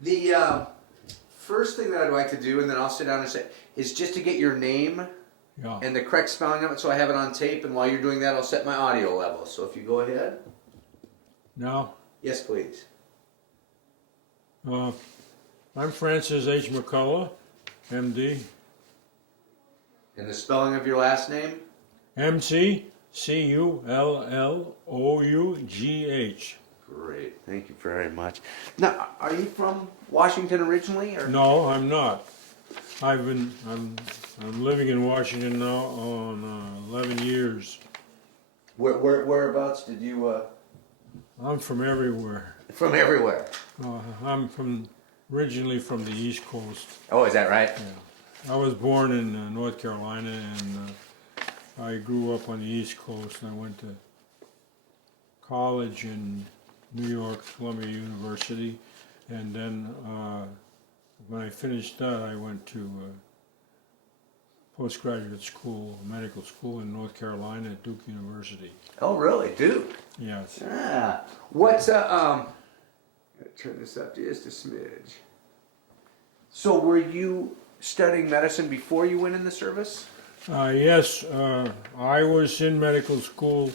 The first thing that I'd like to do, and then I'll sit down and say, is just to get your name Yeah. and the correct spelling of it so I have it on tape, and while you're doing that, I'll set my audio level. So if you go ahead. Now, Yes, please. I'm Francis H. McCullough, MD. And the spelling of your last name? McCulloughh. Great, thank you very much. Now, are you from Washington originally, or? No, I'm not. I'm living in Washington now on 11 years. Whereabouts did you? I'm from everywhere. From everywhere. I'm originally from the East Coast. Oh, is that right? Yeah. I was born in North Carolina, and I grew up on the East Coast. I went to college in New York, Columbia University, and then when I finished that, I went to postgraduate school, medical school in North Carolina at Duke University. Oh, really? Duke? Yes. Ah. What's turn this up just a smidge. So were you studying medicine before you went in the service? Yes, I was in medical school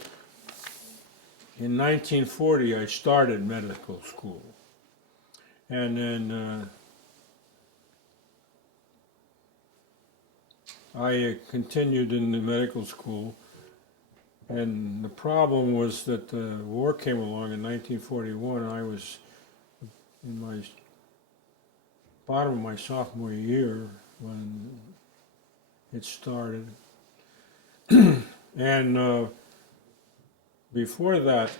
in 1940. I started medical school, and then I continued in the medical school. And the problem was that the war came along in 1941. I was in my bottom of my sophomore year when it started. And before that,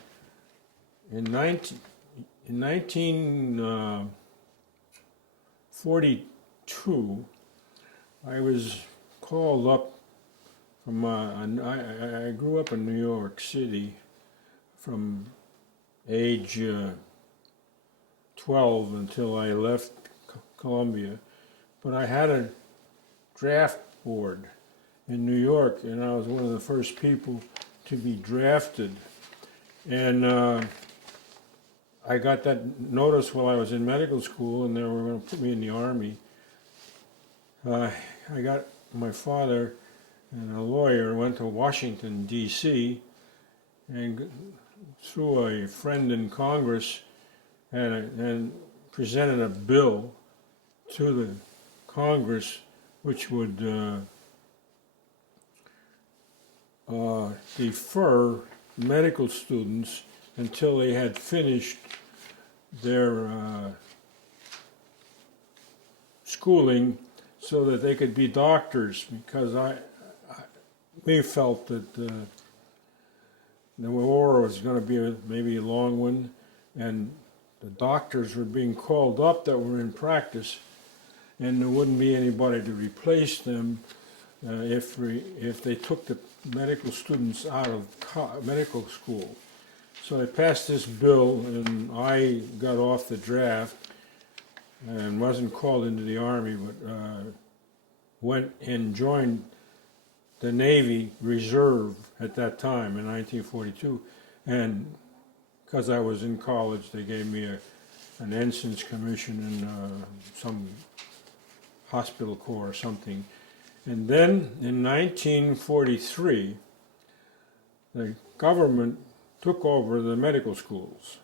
in 1942, I was called up from, I grew up in New York City from age 12 until I left Columbia, but I had a draft board in New York, and I was one of the first people to be drafted. And I got that notice while I was in medical school, and they were going to put me in the Army. I got my father and a lawyer went to Washington, D.C., and through a friend in Congress and presented a bill to the Congress which would defer medical students until they had finished their schooling so that they could be doctors, because we felt that the war was going to be maybe a long one, and the doctors were being called up that were in practice, and there wouldn't be anybody to replace them if they took the medical students out of medical school. So I passed this bill, and I got off the draft and wasn't called into the Army, but went and joined the Navy Reserve at that time in 1942, and because I was in college, they gave me an ensign's commission in some hospital corps or something. And then in 1943, the government took over the medical schools,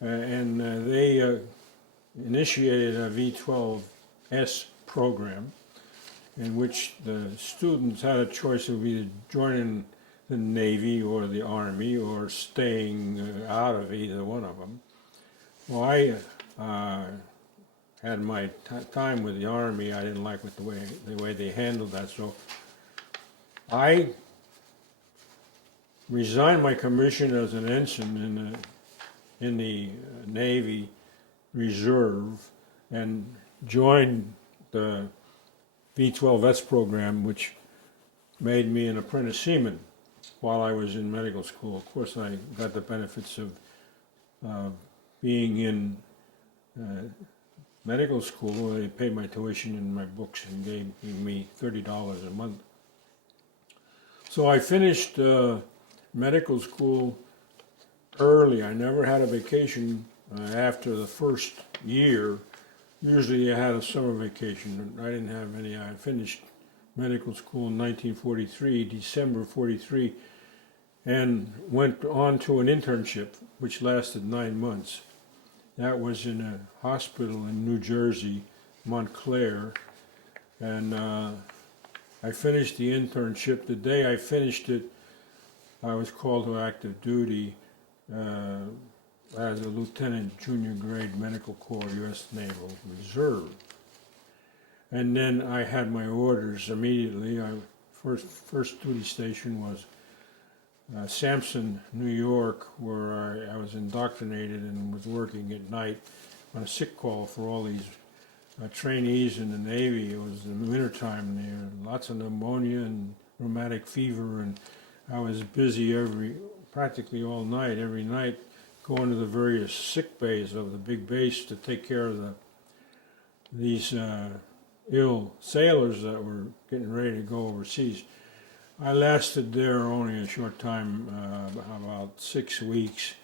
and they initiated a V-12S program, in which the students had a choice of either joining the Navy or the Army or staying out of either one of them. Well, I had my time with the Army. I didn't like the way they handled that, so I resigned my commission as an ensign in the Navy Reserve and joined the V-12S program, which made me an apprentice seaman while I was in medical school. Of course, I got the benefits of being in medical school. They paid my tuition and my books and gave me $30 a month. So I finished medical school early. I never had a vacation after the first year, usually I had a summer vacation. I didn't have any. I finished medical school in 1943, December 43, and went on to an internship which lasted 9 months. That was in a hospital in New Jersey, Montclair, and I finished the internship. The day I finished it, I was called to active duty as a lieutenant, junior grade medical corps, U.S. Naval Reserve. And then I had my orders immediately. First duty station was Sampson, New York, where I was indoctrinated and was working at night on a sick call for all these trainees in the Navy. It was in the wintertime there, lots of pneumonia and rheumatic fever, and I was busy practically all night, every night, going to the various sick bays of the big base to take care of these ill sailors that were getting ready to go overseas. I lasted there only a short time, about 6 weeks.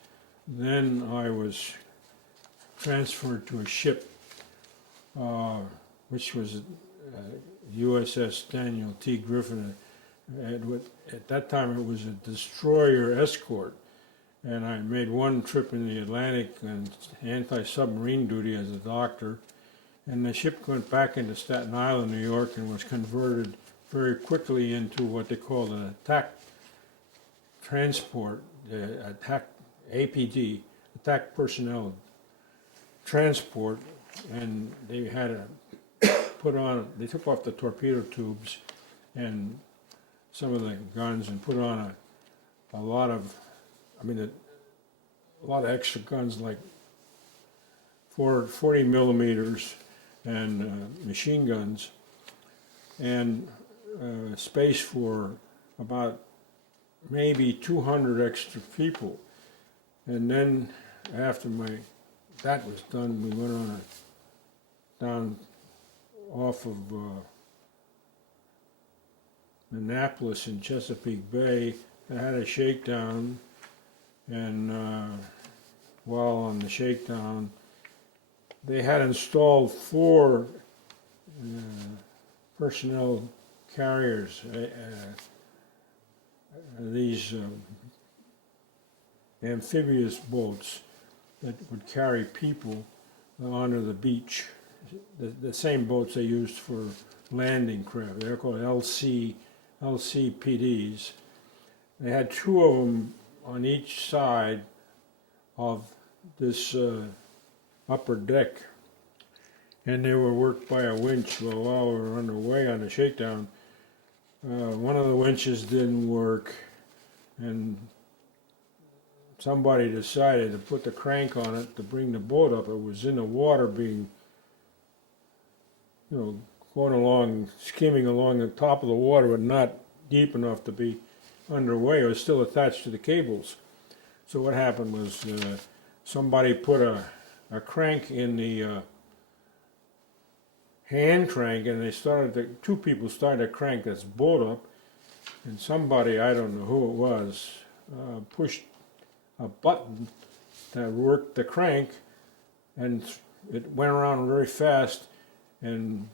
Then I was transferred to a ship, which was USS Daniel T. Griffin. At that time it was a destroyer escort, and I made one trip in the Atlantic and anti-submarine duty as a doctor, and the ship went back into Staten Island, New York, and was converted very quickly into what they called an attack transport, attack APD, attack personnel transport, and they had they took off the torpedo tubes and some of the guns and put on a lot of extra guns, like 40 millimeters and machine guns, and space for about maybe 200 extra people. And then after that was done, we went on down off of Annapolis in Chesapeake Bay. I had a shakedown, and while on the shakedown, they had installed 4 personnel carriers, these amphibious boats that would carry people onto the beach. The same boats they used for landing craft. They're called LCPDs. They had 2 of them on each side of this upper deck, and they were worked by a winch. Well, while we were underway on the shakedown, one of the winches didn't work, and somebody decided to put the crank on it to bring the boat up. It was in the water, being, going along, skimming along the top of the water, but not deep enough to be underway. It was still attached to the cables. So what happened was somebody put a crank in the hand crank, and two people started to crank this boat up, and somebody, I don't know who it was, pushed a button that worked the crank, and it went around very fast and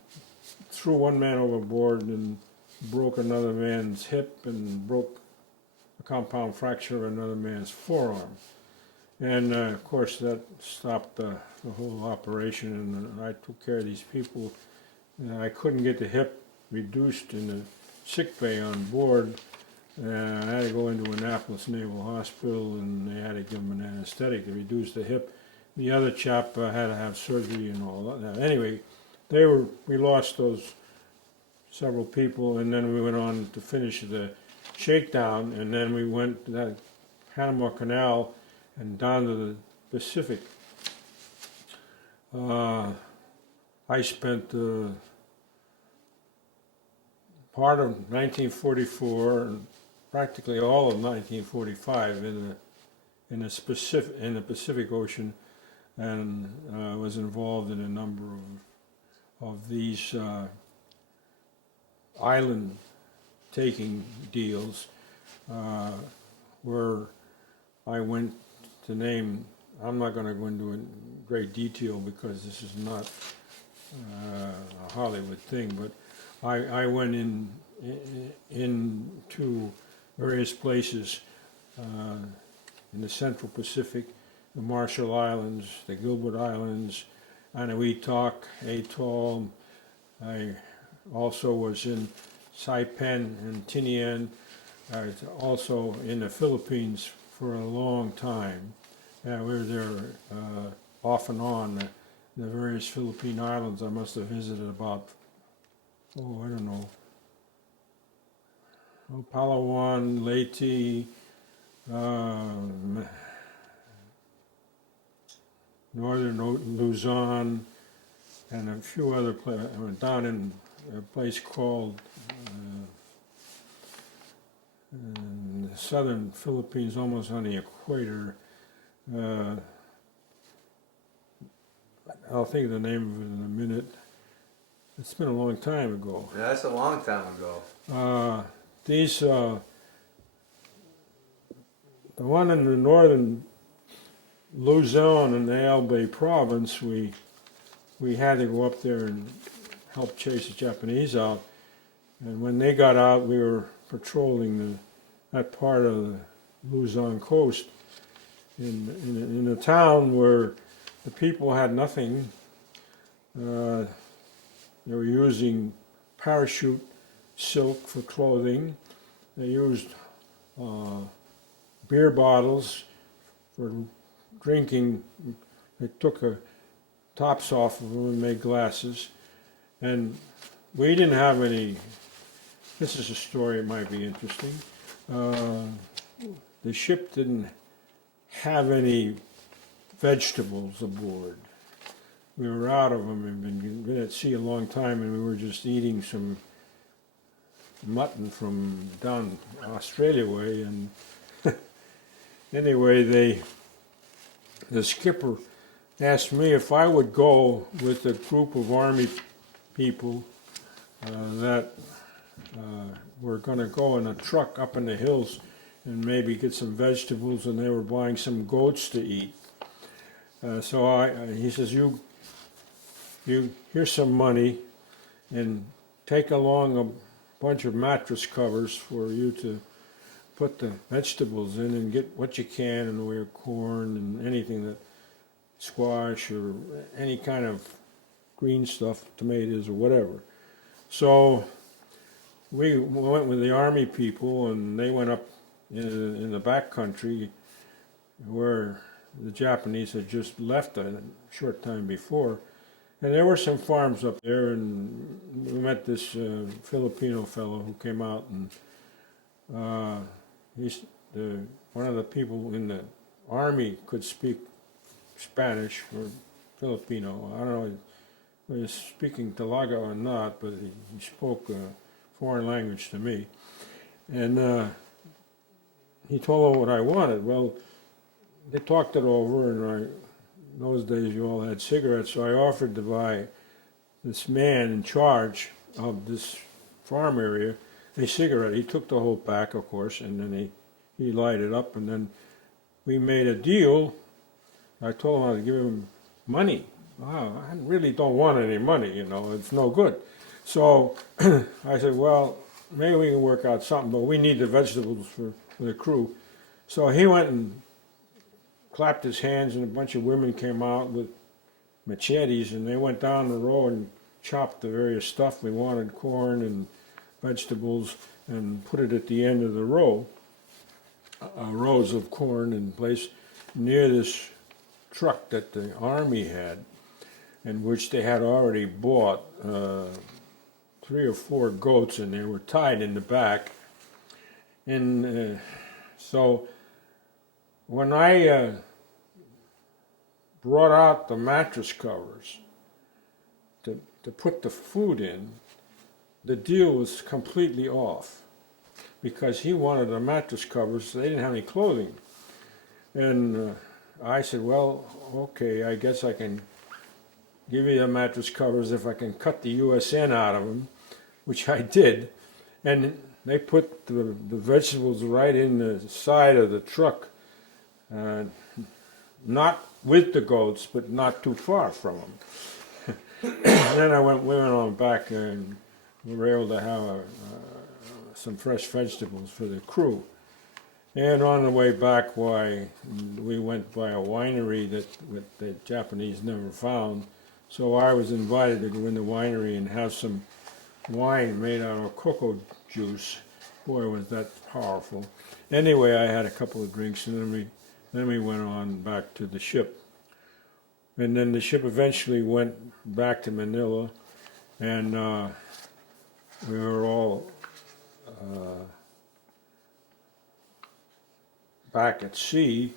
threw one man overboard and broke another man's hip and broke a compound fracture of another man's forearm. And of course that stopped the whole operation, and I took care of these people. I couldn't get the hip reduced in the sick bay on board. I had to go into Annapolis Naval Hospital, and they had to give him an anesthetic to reduce the hip. The other chap had to have surgery and all that. Anyway, we lost those several people, and then we went on to finish the shakedown, and then we went to that Panama Canal and down to the Pacific. I spent part of 1944 and practically all of 1945 in the Pacific Ocean, and was involved in a number of these island taking deals, where I went, to name I'm not going to go into great detail because this is not a Hollywood thing, but I went into various places in the Central Pacific, the Marshall Islands, the Gilbert Islands, Aniwetok, Atoll. I also was in Saipan and Tinian. I was also in the Philippines for a long time. We were there off and on, the various Philippine islands. I must have visited about, I don't know, Palawan, Leyte, northern Luzon, and a few other places. I went down in a place called in the southern Philippines, almost on the equator. I'll think of the name of it in a minute. It's been a long time ago. Yeah, that's a long time ago. The one in the northern Luzon in the Albay province, we had to go up there and help chase the Japanese out. And when they got out, we were patrolling that part of the Luzon coast in a town where the people had nothing. They were using parachute silk for clothing. They used beer bottles for drinking. They took the tops off of them and made glasses. And we didn't have any. This is a story that might be interesting. The ship didn't have any vegetables aboard. We were out of them and been at sea a long time, and we were just eating some mutton from down Australia way. And anyway, the skipper asked me if I would go with a group of Army people that were going to go in a truck up in the hills and maybe get some vegetables, and they were buying some goats to eat. So he says, you here's some money, and take along a bunch of mattress covers for you to put the vegetables in, and get what you can in the way of corn and anything that squash or any kind of green stuff, tomatoes or whatever. So we went with the Army people, and they went up in the back country where the Japanese had just left a short time before. And there were some farms up there, and we met this Filipino fellow who came out, and one of the people in the Army could speak Spanish or Filipino. I don't know if he was speaking Talaga or not, but he spoke a foreign language to me. And he told them what I wanted. Well, they talked it over, and in those days you all had cigarettes, so I offered to buy this man in charge of this farm area a cigarette. He took the whole pack, of course, and then he lighted up, and then we made a deal. I told him I'd give him money. Wow, I really don't want any money, it's no good. So I said, well, maybe we can work out something, but we need the vegetables for the crew. So he went and clapped his hands, and a bunch of women came out with machetes, and they went down the row and chopped the various stuff we wanted, corn and vegetables, and put it at the end of the row, rows of corn in place near this truck that the Army had, in which they had already bought 3 or 4 goats, and they were tied in the back. And so when I brought out the mattress covers to put the food in, the deal was completely off, because he wanted the mattress covers, so they didn't have any clothing. And I said, well, okay, I guess I can give you the mattress covers if I can cut the USN out of them, which I did. And they put the vegetables right in the side of the truck. not with the goats, but not too far from them. Then we went on back and we were able to have some fresh vegetables for the crew. And on the way back, we went by a winery that the Japanese never found. So I was invited to go in the winery and have some wine made out of cocoa juice. Boy, was that powerful. Anyway, I had a couple of drinks, and then we went on back to the ship. And then the ship eventually went back to Manila, and we were all back at sea.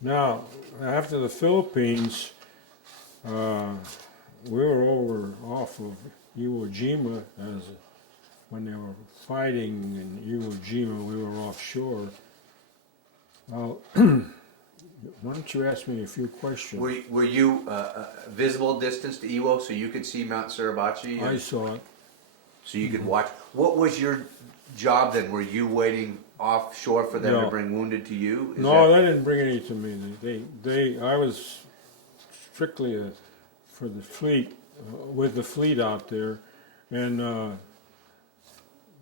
Now, after the Philippines, we were off of Iwo Jima when they were fighting in Iwo Jima. We were offshore. Why don't you ask me a few questions? Were you visible distance to Iwo so you could see Mount Suribachi? I saw it. So you could watch. What was your job then? Were you waiting offshore for them to bring wounded to you? No, they didn't bring any to me. I was strictly for the fleet, with the fleet out there, and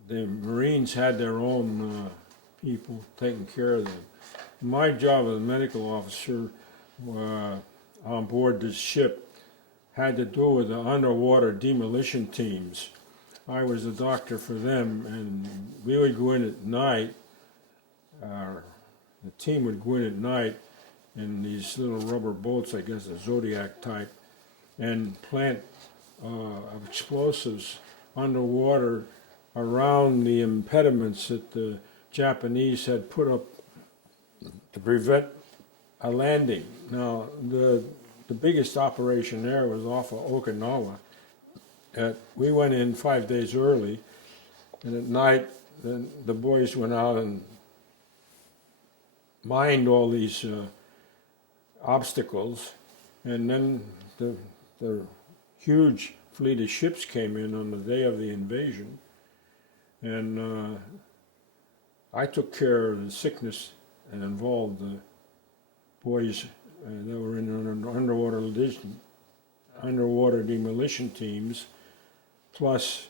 the Marines had their own people taking care of them. My job as a medical officer on board this ship had to do with the underwater demolition teams. I was a doctor for them, and we would go in at night. The team would go in at night in these little rubber boats, I guess a Zodiac type, and plant explosives underwater around the impediments that the Japanese had put up to prevent a landing. Now, the biggest operation there was off of Okinawa. We went in 5 days early, and at night the boys went out and mined all these obstacles, and then the huge fleet of ships came in on the day of the invasion, and I took care of the sickness and involved the boys that were in underwater demolition teams, plus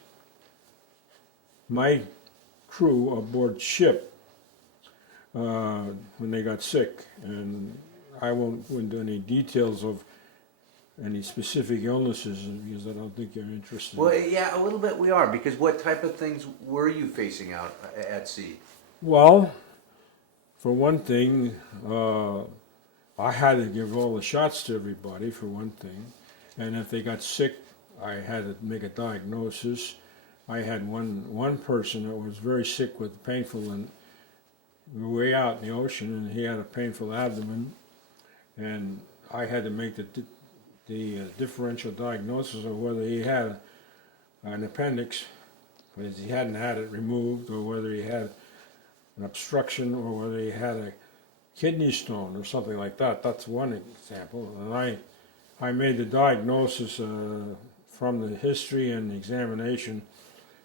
my crew aboard ship when they got sick. And I won't go into any details of any specific illnesses because I don't think you're interested. Well, yeah, a little bit we are, because what type of things were you facing out at sea? Well, for one thing, I had to give all the shots to everybody, for one thing. And if they got sick, I had to make a diagnosis. I had one person that was very sick with painful, and we were way out in the ocean, and he had a painful abdomen, and I had to make the differential diagnosis of whether he had an appendix, because he hadn't had it removed, or whether he had an obstruction, or whether he had a kidney stone or something like that. That's one example. And I made the diagnosis from the history and the examination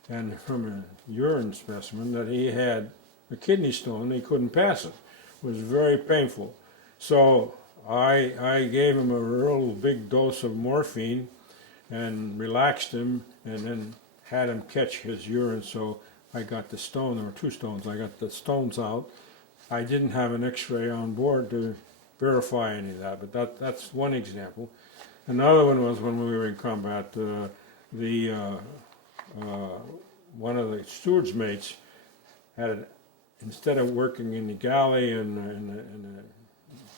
and from a urine specimen that he had a kidney stone. He couldn't pass it. It was very painful. So I gave him a real big dose of morphine and relaxed him, and then had him catch his urine. So I got the stone. There were two stones. I got the stones out. I didn't have an x-ray on board to verify any of that, but that's one example. Another one was when we were in combat. One of the steward's mates instead of working in the galley and in the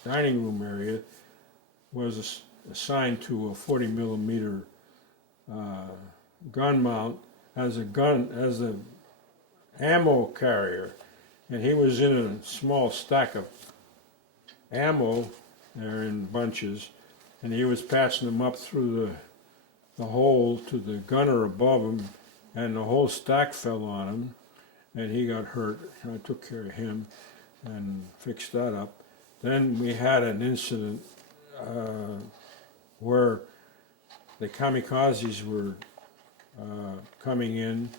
dining room area, was assigned to a 40 millimeter gun mount as a ammo carrier, and he was in a small stack of ammo there in bunches, and he was passing them up through the hole to the gunner above him, and the whole stack fell on him, and he got hurt. I took care of him and fixed that up. Then we had an incident where the kamikazes were coming in.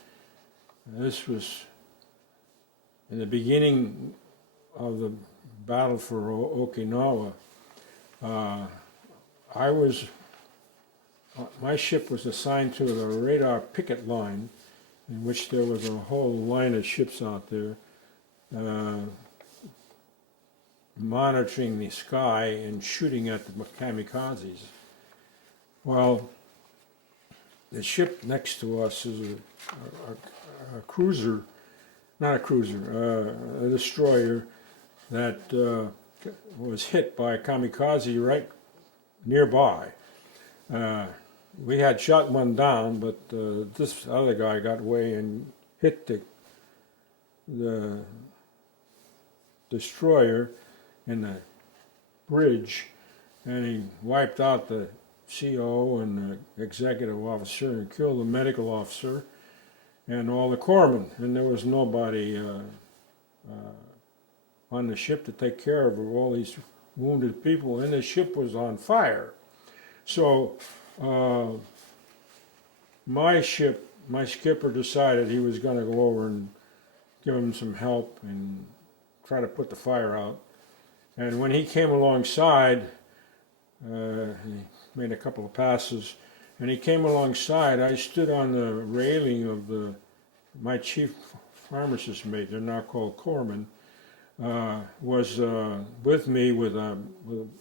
This was in the beginning of the battle for Okinawa, I was, my ship was assigned to the radar picket line, in which there was a whole line of ships out there monitoring the sky and shooting at the kamikazes. Well, the ship next to us is a cruiser, not a cruiser, a destroyer that was hit by a kamikaze right nearby. We had shot one down, but this other guy got away and hit the destroyer in the bridge, and he wiped out the CO and the executive officer and killed the medical officer and all the corpsmen, and there was nobody on the ship to take care of all these wounded people, and the ship was on fire. So my skipper decided he was going to go over and give him some help and try to put the fire out. And when he came alongside, he made a couple of passes, and he came alongside. I stood on the railing of my chief pharmacist mate, they're now called corpsmen, was with me with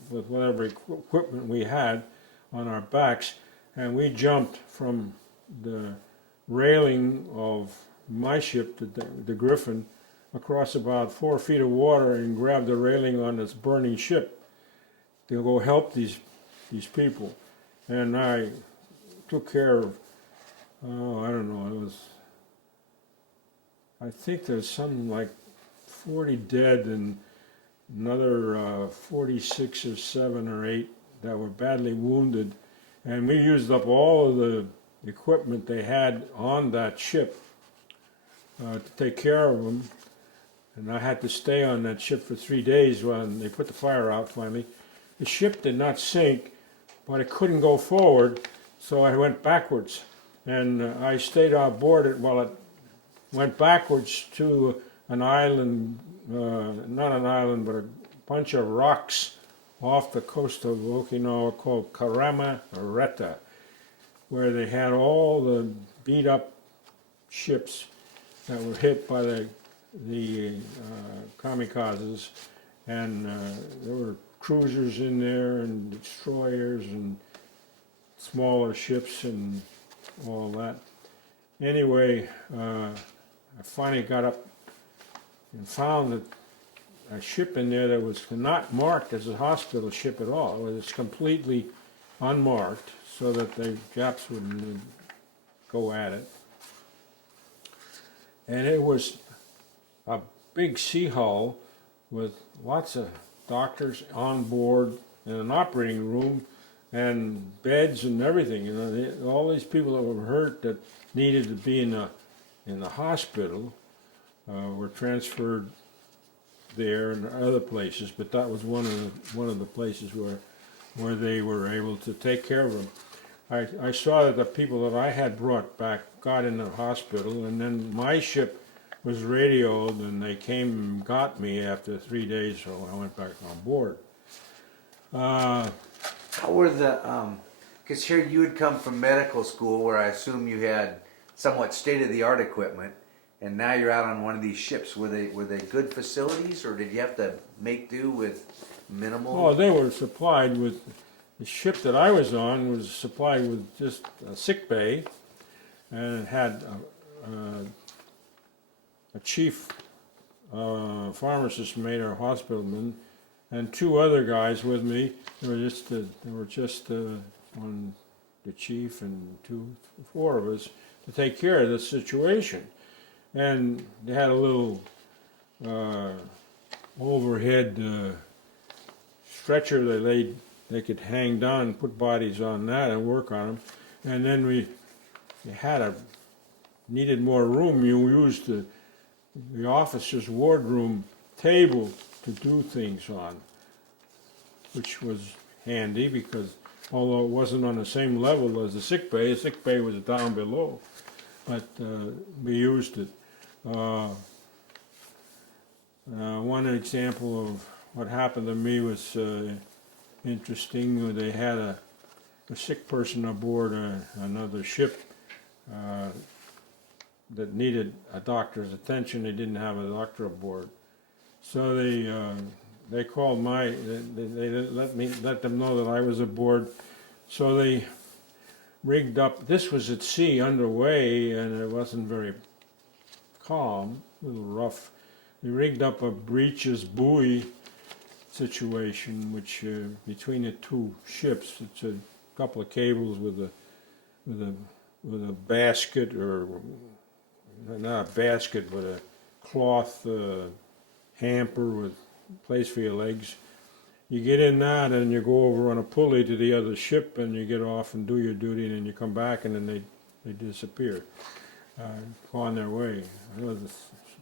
whatever equipment we had on our backs, and we jumped from the railing of my ship, the Griffin, across about 4 feet of water and grabbed the railing on this burning ship to go help these people. And I took care of, I don't know, I think there's something like 40 dead and another 46 or 7 or 8 that were badly wounded. And we used up all of the equipment they had on that ship to take care of them. And I had to stay on that ship for 3 days when they put the fire out finally. The ship did not sink, but it couldn't go forward, so I went backwards. And I stayed on board it while it went backwards to an island, not an island, but a bunch of rocks off the coast of Okinawa called Karamareta, where they had all the beat up ships that were hit by the kamikazes, and there were cruisers in there and destroyers and smaller ships and all that. Anyway, I finally got up and found a ship in there that was not marked as a hospital ship at all. It was completely unmarked so that the Japs wouldn't go at it. And it was a big sea hull with lots of doctors on board and an operating room and beds and everything. You know, all these people that were hurt that needed to be in the hospital were transferred there and other places, but that was one of the places where they were able to take care of them. I saw that the people that I had brought back got in the hospital, and then my ship was radioed, and they came and got me after 3 days, so I went back on board. How were because here you had come from medical school where I assume you had somewhat state-of-the-art equipment, and now you're out on one of these ships. Were they good facilities, or did you have to make do with minimal? Oh, they were supplied with, the ship that I was on was supplied with just a sick bay, and it had a chief pharmacist mate or hospitalman, and 2 other guys with me. They were just one, the chief and 4 of us to take care of the situation. And they had a little overhead stretcher that they could hang down and put bodies on that and work on them. And then we needed more room. You used the officer's wardroom table to do things on, which was handy because although it wasn't on the same level as the sick bay was down below, but we used it. One example of what happened to me was interesting. They had a sick person aboard another ship that needed a doctor's attention. They didn't have a doctor aboard, so they called they let them know that I was aboard. So they rigged up. This was at sea, underway, and it wasn't very calm, a little rough. They rigged up a breeches buoy situation, which between the two ships, it's a couple of cables with a basket, or not a basket, but a cloth hamper with a place for your legs. You get in that and you go over on a pulley to the other ship, and you get off and do your duty, and then you come back, and then they disappear, go on their way. There was a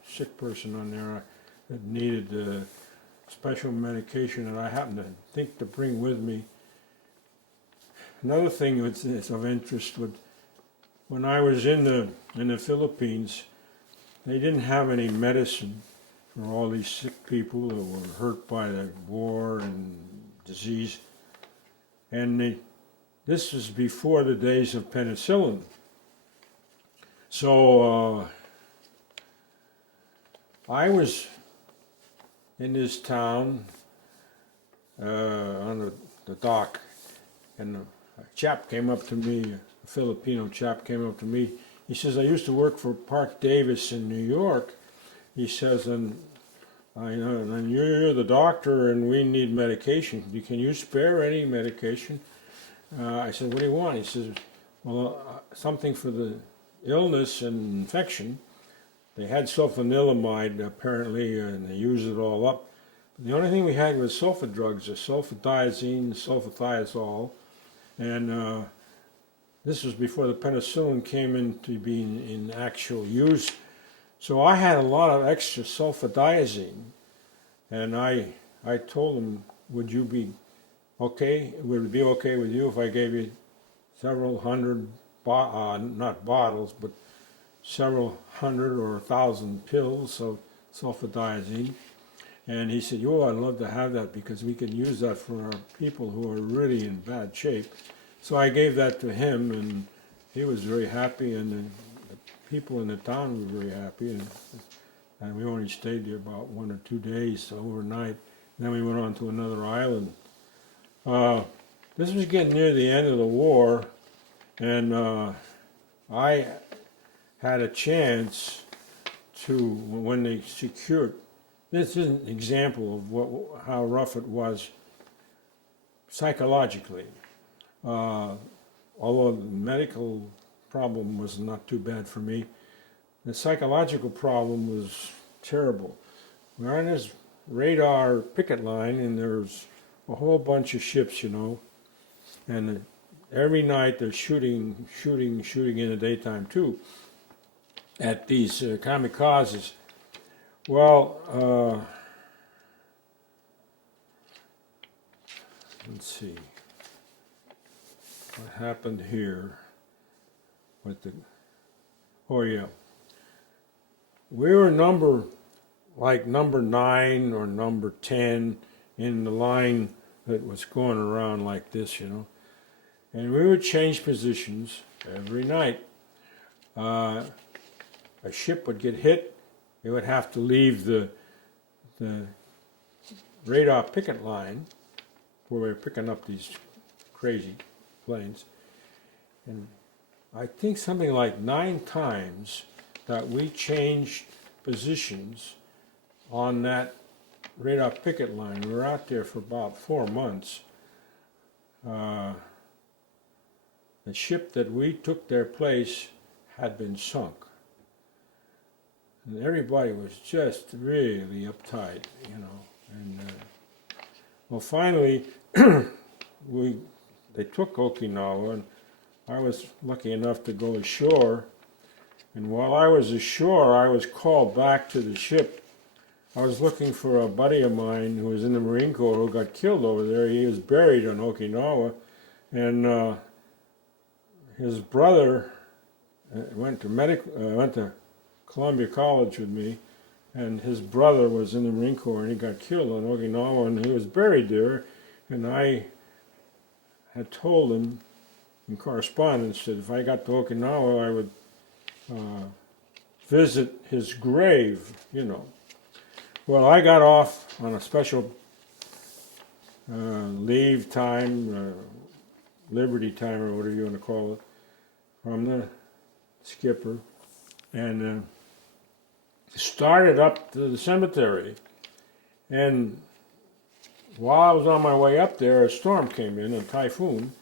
sick person on there that needed special medication that I happened to think to bring with me. Another thing that's of interest, when I was in the Philippines, they didn't have any medicine for all these sick people that were hurt by the war and disease. And this was before the days of penicillin. So I was in this town on the dock, and a chap came up to me, a Filipino chap came up to me. He says, I used to work for Park Davis in New York. He says, and you're the doctor, and we need medication. Can you spare any medication? I said, what do you want? He says, well, something for the illness and infection. They had sulfanilamide, apparently, and they used it all up. But the only thing we had was sulfa drugs, the sulfadiazine, sulfathiazole, and this was before the penicillin came into being in actual use. So I had a lot of extra sulfadiazine, and I told him, would you be okay? Would it be okay with you if I gave you several hundred, not bottles, but several hundred or 1,000 pills of sulfadiazine? And he said, I'd love to have that, because we can use that for our people who are really in bad shape. So I gave that to him, and he was very happy, and the people in the town were very happy, and we only stayed there about 1 or 2 days overnight. Then we went on to another island. This was getting near the end of the war, and I had a chance to, when they secured, this is an example of how rough it was psychologically. Although the medical problem was not too bad for me, the psychological problem was terrible. We're on this radar picket line, and there's a whole bunch of ships, and every night they're shooting in the daytime too, at these kamikazes. Well, let's see what happened here with the, we were number 9 or number 10 in the line that was going around like this, and we would change positions every night. A ship would get hit, it would have to leave the radar picket line where we were picking up these crazy planes, and I think something like 9 times that we changed positions on that radar picket line. We were out there for about 4 months. The ship that we took their place had been sunk, and everybody was just really uptight, and well, finally they took Okinawa, and I was lucky enough to go ashore, and while I was ashore I was called back to the ship. I was looking for a buddy of mine who was in the Marine Corps who got killed over there. He was buried on Okinawa, and his brother went to Columbia College with me, and his brother was in the Marine Corps, and he got killed on Okinawa, and he was buried there. And I had told him in correspondence that if I got to Okinawa, I would visit his grave, you know. Well, I got off on a special leave time, liberty time, or whatever you want to call it, from the skipper, and started up to the cemetery. And while I was on my way up there, a storm came in, a typhoon,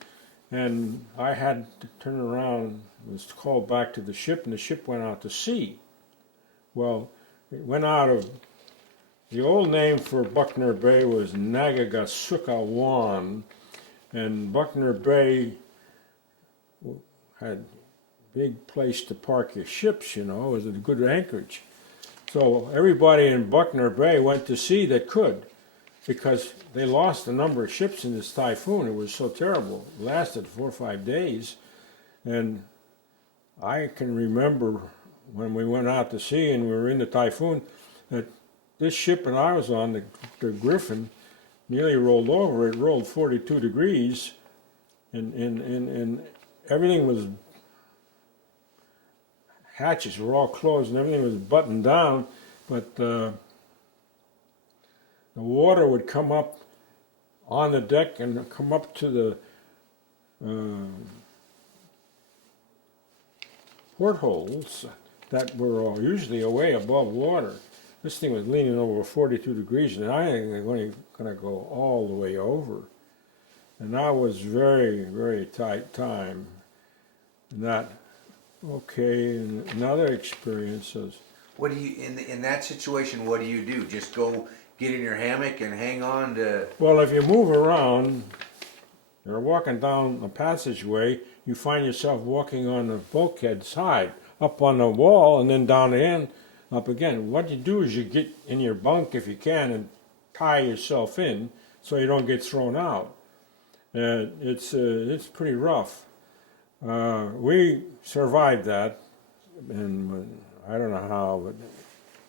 and I had to turn around, was called back to the ship, and the ship went out to sea. Well, it went out of, the old name for Buckner Bay was Nagagasukawan, and Buckner Bay had a big place to park your ships, you know, it was a good anchorage. So everybody in Buckner Bay went to sea that could, because they lost a number of ships in this typhoon. It was so terrible. It lasted 4 or 5 days. And I can remember when we went out to sea and we were in the typhoon, that this ship that I was on, the Griffin, nearly rolled over. It rolled 42 degrees, and everything was, hatches were all closed and everything was buttoned down, but the water would come up on the deck and come up to the portholes that were usually away above water. This thing was leaning over 42 degrees, and I think they're going to go all the way over. And that was very, very tight time. And that, okay, and another experience is, What do you, in that situation, what do you do? Just go get in your hammock and hang on to... well, if you move around, you're walking down a passageway, you find yourself walking on the bulkhead side, up on the wall, and then down the end, up again. What you do is you get in your bunk if you can and tie yourself in so you don't get thrown out. It's pretty rough. We survived that, and I don't know how, but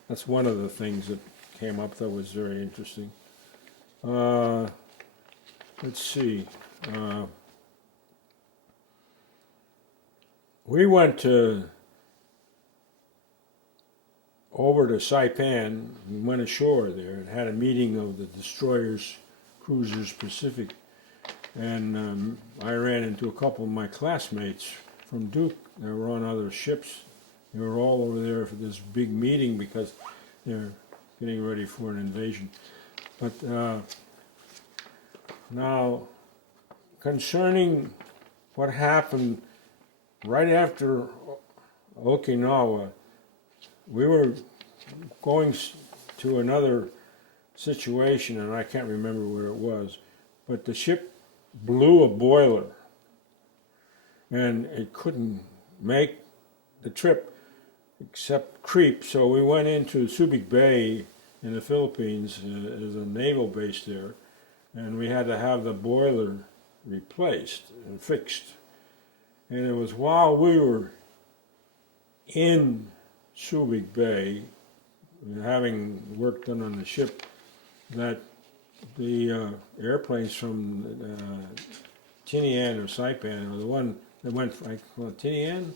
that's one of the things that came up that was very interesting. Let's see. We went over to Saipan and went ashore there and had a meeting of the destroyers, cruisers Pacific. And I ran into a couple of my classmates from Duke. They were on other ships. They were all over there for this big meeting because they're getting ready for an invasion. But now, concerning what happened right after Okinawa, we were going to another situation, and I can't remember what it was, but the ship blew a boiler, and it couldn't make the trip except creep, so we went into Subic Bay in the Philippines as a naval base there, and we had to have the boiler replaced and fixed. And it was while we were in Subic Bay, having work done on the ship, that the airplanes from Tinian or Saipan, or the one that went, I call it Tinian,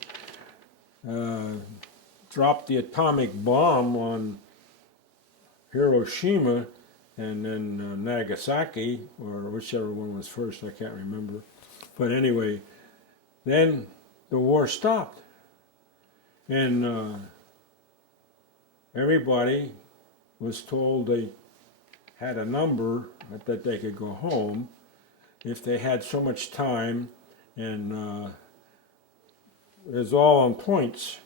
dropped the atomic bomb on Hiroshima and then Nagasaki, or whichever one was first, I can't remember. But anyway, then the war stopped. And everybody was told they had a number that they could go home if they had so much time, and it was all on points.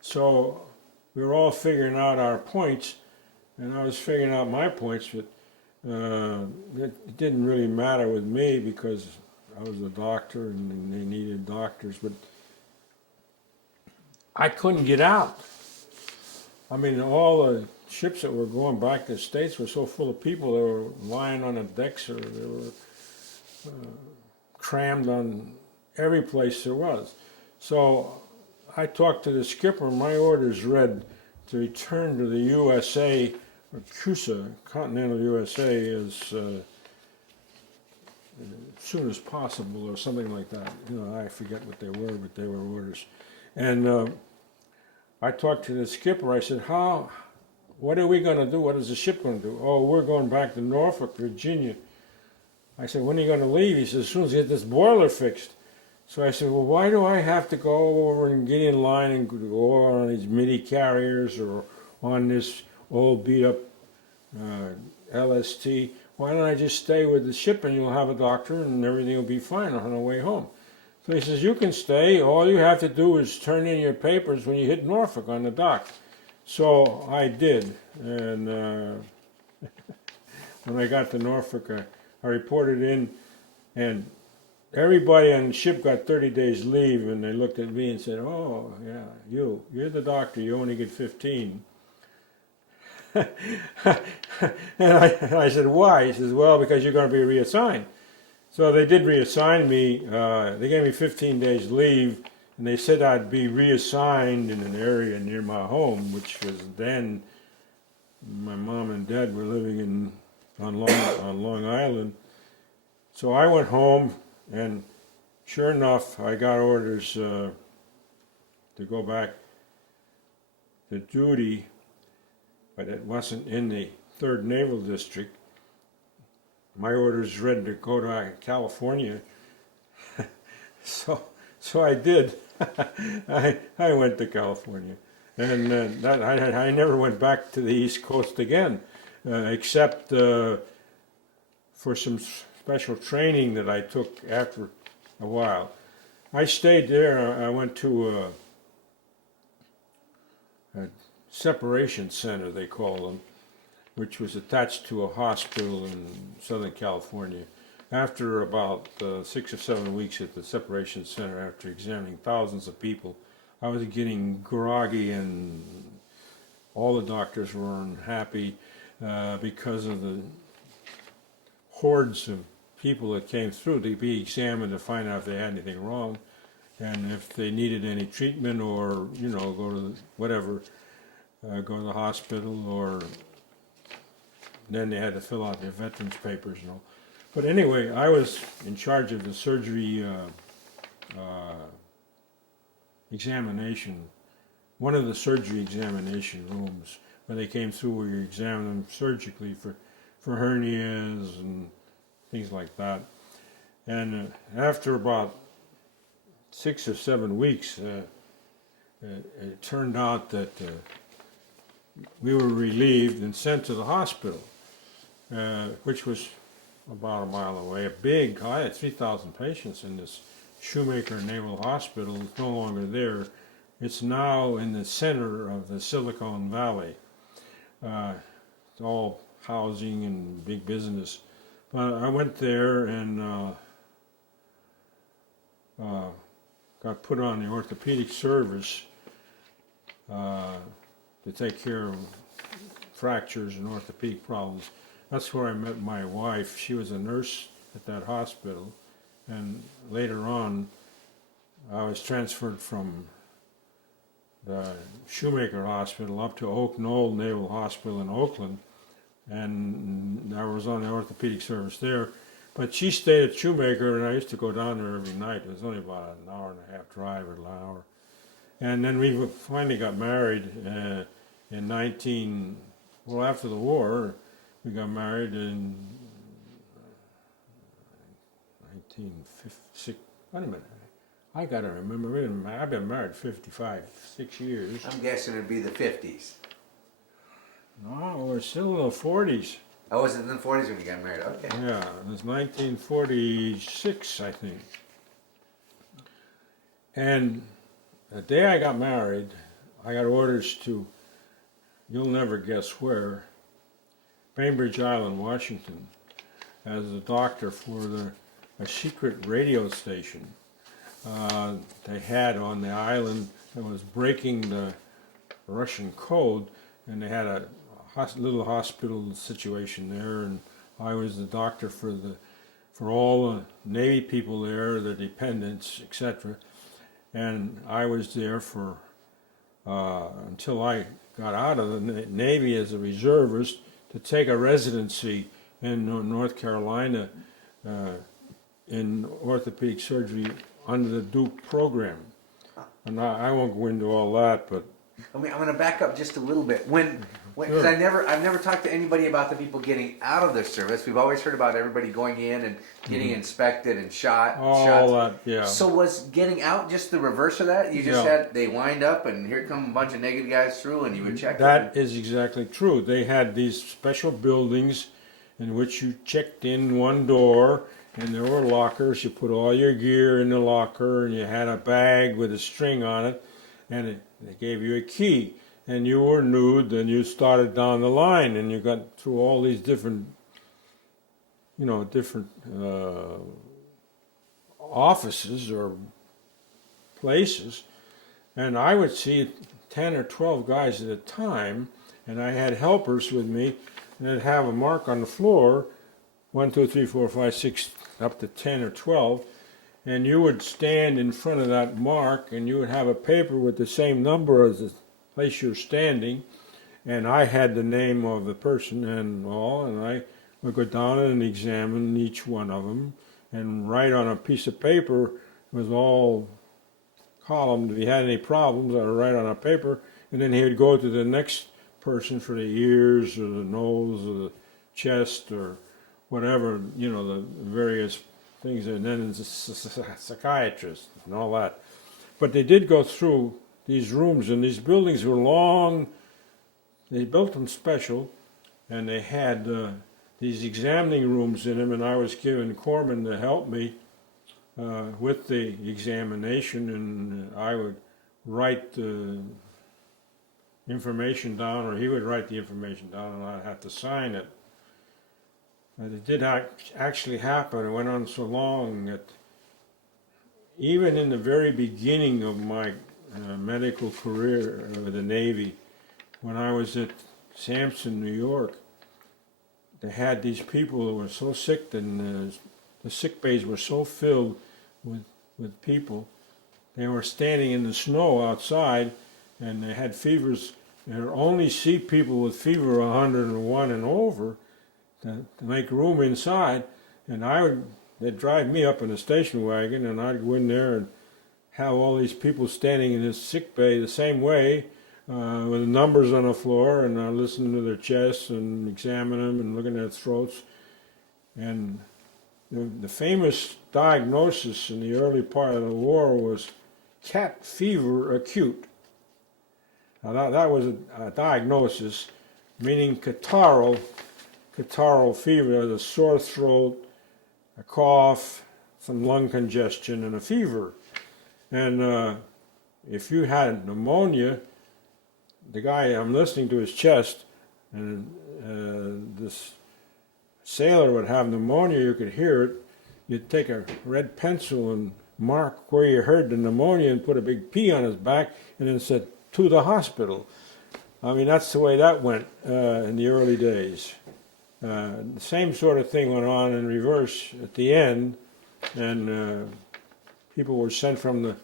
So we were all figuring out our points, and I was figuring out my points, but it didn't really matter with me because I was a doctor and they needed doctors, but I couldn't get out. I mean, all the ships that were going back to the States were so full of people. They were lying on the decks, or they were crammed on every place there was. So I talked to the skipper. My orders read to return to the USA, or CUSA, continental USA, as soon as possible or something like that. You know, I forget what they were, but they were orders. And I talked to the skipper. I said, what are we going to do? What is the ship going to do? Oh, we're going back to Norfolk, Virginia. I said, when are you going to leave? He said, as soon as you get this boiler fixed. So I said, well, why do I have to go over and get in line and go on these mini carriers or on this old beat up LST? Why don't I just stay with the ship and you'll have a doctor and everything will be fine on the way home? So he says, you can stay. All you have to do is turn in your papers when you hit Norfolk on the dock. So I did. And when I got to Norfolk, I reported in, and everybody on the ship got 30 days leave, and they looked at me and said, oh, yeah, you're the doctor, you only get 15. And I said, why? He says, well, because you're going to be reassigned. So they did reassign me. They gave me 15 days leave, and they said I'd be reassigned in an area near my home, which was then, my mom and dad were living on Long Island. So I went home, and sure enough, I got orders to go back to duty, but it wasn't in the 3rd Naval District. My orders read to go to California, so I did. I went to California, and I never went back to the East Coast again, except for some special training that I took after a while. I stayed there. I went to a separation center, they call them, which was attached to a hospital in Southern California. After about 6 or 7 weeks at the separation center, after examining thousands of people, I was getting groggy, and all the doctors were unhappy because of the hordes of people that came through to be examined to find out if they had anything wrong, and if they needed any treatment, or go to whatever, go to the hospital, or then they had to fill out their veterans papers and all. But anyway, I was in charge of the surgery examination, one of the surgery examination rooms where they came through, where you examine them surgically for hernias and things like that. And after about 6 or 7 weeks, it turned out that we were relieved and sent to the hospital, which was about a mile away. I had 3,000 patients in this Shoemaker Naval Hospital. It's no longer there. It's now in the center of the Silicon Valley. It's all housing and big business. But I went there and got put on the orthopedic service to take care of fractures and orthopedic problems. That's where I met my wife. She was a nurse at that hospital, and later on I was transferred from the Shoemaker Hospital up to Oak Knoll Naval Hospital in Oakland, and I was on the orthopedic service there. But she stayed at Shoemaker, and I used to go down there every night. It was only about an hour and a half drive, or an hour. And then we finally got married in after the war. We got married in 1956. Wait a minute. I gotta remember. I've been married 6 years. I'm guessing it'd be the 50s. No, we're still in the 40s. Oh, was it in the 40s when you got married? Okay. Yeah, it was 1946, I think. And the day I got married, I got orders to, you'll never guess where, Bainbridge Island, Washington, as a doctor for a secret radio station they had on the island that was breaking the Russian code, and they had a little hospital situation there, and I was the doctor for all the Navy people there, the dependents, etc. And I was there for until I got out of the Navy as a reservist to take a residency in North Carolina in orthopedic surgery under the Duke program. And I won't go into all that, but I'm going to back up just a little bit. Because Sure. I've never talked to anybody about the people getting out of the service. We've always heard about everybody going in and getting inspected and shots. all that, yeah. So was getting out just the reverse of that? You just Yeah. they wind up and here come a bunch of naked guys through and you would check them? That is exactly true. They had these special buildings in which you checked in one door, and there were lockers. You put all your gear in the locker, and you had a bag with a string on it, and they gave you a key. And you were nude, and you started down the line, and you got through all these different, offices or places, and I would see 10 or 12 guys at a time, and I had helpers with me, and I'd have a mark on the floor, 1, 2, 3, 4, 5, 6, up to 10 or 12, and you would stand in front of that mark, and you would have a paper with the same number as the place you're standing, and I had the name of the person and all, and I would go down and examine each one of them, and write on a piece of paper. It was all columned. If he had any problems, I would write on a paper, and then he would go to the next person for the ears or the nose or the chest or whatever, the various things, and then it's a psychiatrist and all that. But they did go through these rooms, and these buildings were long. They built them special, and they had these examining rooms in them, and I was given corpsmen to help me with the examination, and I would write the information down, or he would write the information down, and I'd have to sign it. And it did actually happen. It went on so long that even in the very beginning of my medical career with the Navy, when I was at Sampson, New York, they had these people who were so sick, and the sick bays were so filled with people. They were standing in the snow outside, and they had fevers. They would only see people with fever 101 and over to make room inside, and they'd drive me up in a station wagon, and I'd go in there and have all these people standing in this sick bay the same way, with the numbers on the floor, and I listen to their chests and examine them and look at their throats. And the famous diagnosis in the early part of the war was cat fever acute. Now that was a diagnosis, meaning catarrhal fever, a sore throat, a cough, some lung congestion, and a fever. And if you had pneumonia, the guy, I'm listening to his chest, and this sailor would have pneumonia, you could hear it. You'd take a red pencil and mark where you heard the pneumonia and put a big P on his back, and then said, "To the hospital." I mean, that's the way that went in the early days. The same sort of thing went on in reverse at the end, and people were sent from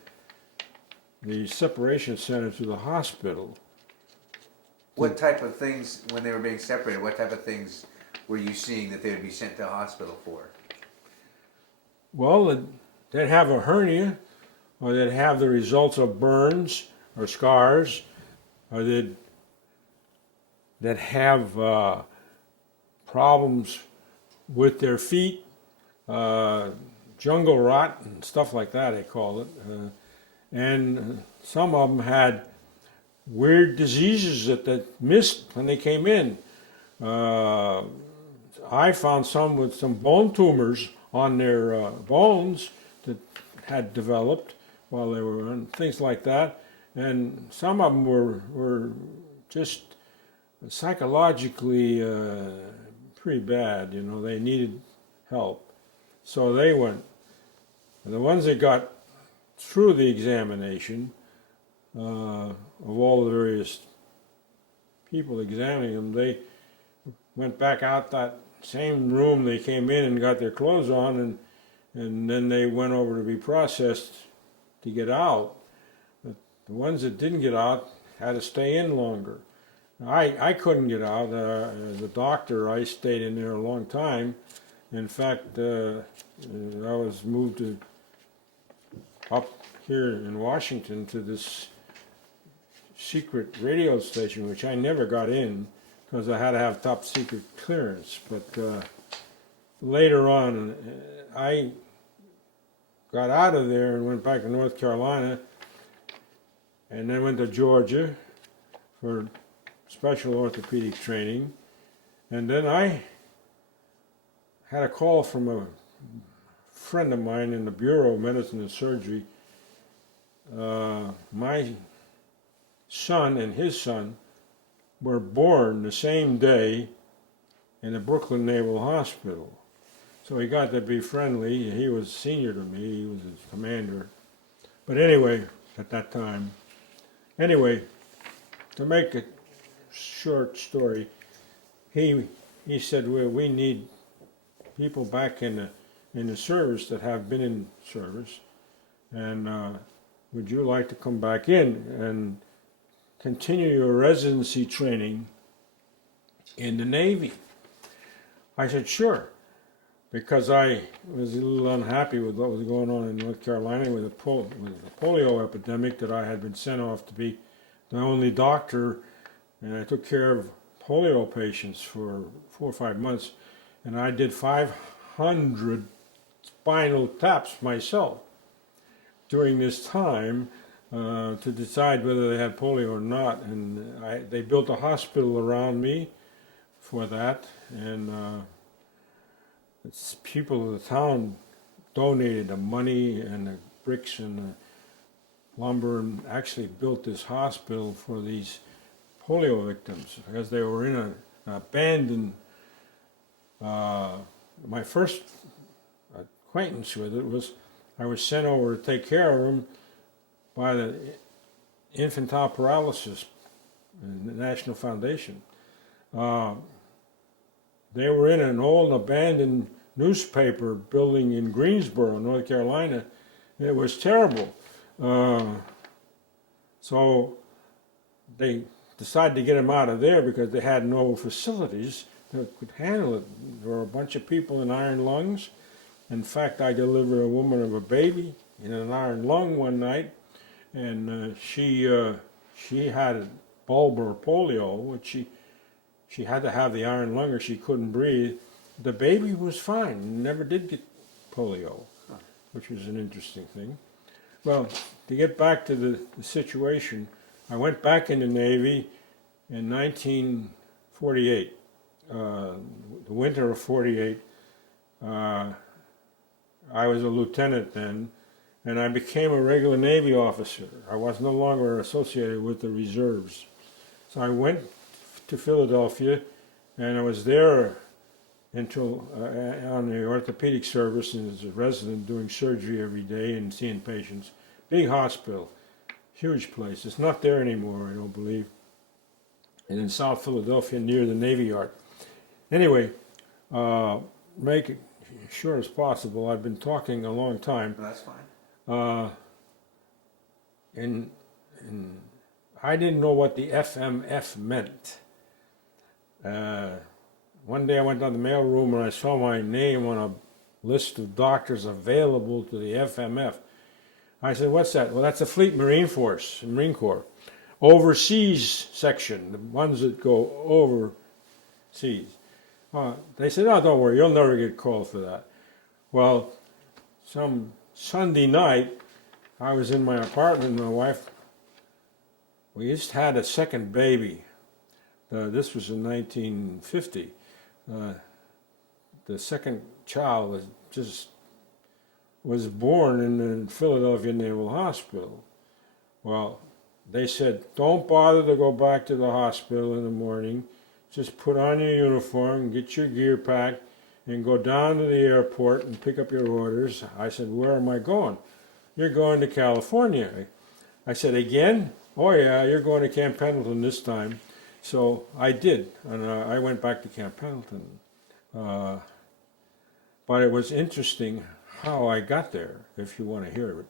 the separation center to the hospital. What type of things, when they were being separated, what type of things were you seeing that they would be sent to a hospital for? Well, they'd have a hernia, or they'd have the results of burns or scars, or they'd have problems with their feet, jungle rot and stuff like that, they call it. And some of them had weird diseases that they missed when they came in. I found some with some bone tumors on their bones that had developed while they were on, things like that. And some of them were just psychologically pretty bad, they needed help. So they went. And the ones that got through the examination of all the various people examining them, they went back out that same room they came in and got their clothes on, and then they went over to be processed to get out. But the ones that didn't get out had to stay in longer. I couldn't get out. As a doctor, I stayed in there a long time. In fact, I was moved up here in Washington to this secret radio station, which I never got in because I had to have top secret clearance. But later on, I got out of there and went back to North Carolina, and then went to Georgia for special orthopedic training. And then I had a call from a friend of mine in the Bureau of Medicine and Surgery. My son and his son were born the same day in the Brooklyn Naval Hospital. So he got to be friendly. He was senior to me. He was his commander. But anyway, at that time. Anyway, to make a short story, he said, well, we need people back in the service that have been in service, and would you like to come back in and continue your residency training in the Navy? I said, sure, because I was a little unhappy with what was going on in North Carolina with the polio epidemic, that I had been sent off to be the only doctor, and I took care of polio patients for 4 or 5 months, and I did 500 spinal taps myself during this time to decide whether they had polio or not. And they built a hospital around me for that, and people of the town donated the money and the bricks and the lumber, and actually built this hospital for these polio victims, because they were in an abandoned. My first acquaintance with it was I was sent over to take care of them by the Infantile Paralysis the National Foundation. They were in an old abandoned newspaper building in Greensboro, North Carolina. It was terrible. So they decided to get them out of there because they had no facilities that could handle it. There were a bunch of people in iron lungs. In fact, I delivered a woman of a baby in an iron lung one night, and she had bulbar polio, which she had to have the iron lung or she couldn't breathe. The baby was fine, never did get polio, which was an interesting thing. Well, to get back to the situation, I went back in the Navy in 1948, the winter of 48. I was a lieutenant then, and I became a regular Navy officer. I was no longer associated with the reserves. So I went to Philadelphia, and I was there until on the orthopedic service and as a resident doing surgery every day and seeing patients. Big hospital, huge place. It's not there anymore, I don't believe. And in South Philadelphia near the Navy Yard. Anyway, make it short as possible. I've been talking a long time. That's fine. And I didn't know what the FMF meant. One day I went down the mail room and I saw my name on a list of doctors available to the FMF. I said, what's that? Well, that's the Fleet Marine Corps. Overseas section, the ones that go overseas. They said, oh, don't worry, you'll never get called for that. Well, some Sunday night, I was in my apartment with my wife. We just had a second baby. This was in 1950. The second child was born in the Philadelphia Naval Hospital. Well, they said, don't bother to go back to the hospital in the morning. Just put on your uniform, get your gear packed, and go down to the airport and pick up your orders. I said, where am I going? You're going to California. I said, again? Oh yeah, you're going to Camp Pendleton this time. So I did, and I went back to Camp Pendleton. But it was interesting how I got there, if you want to hear it.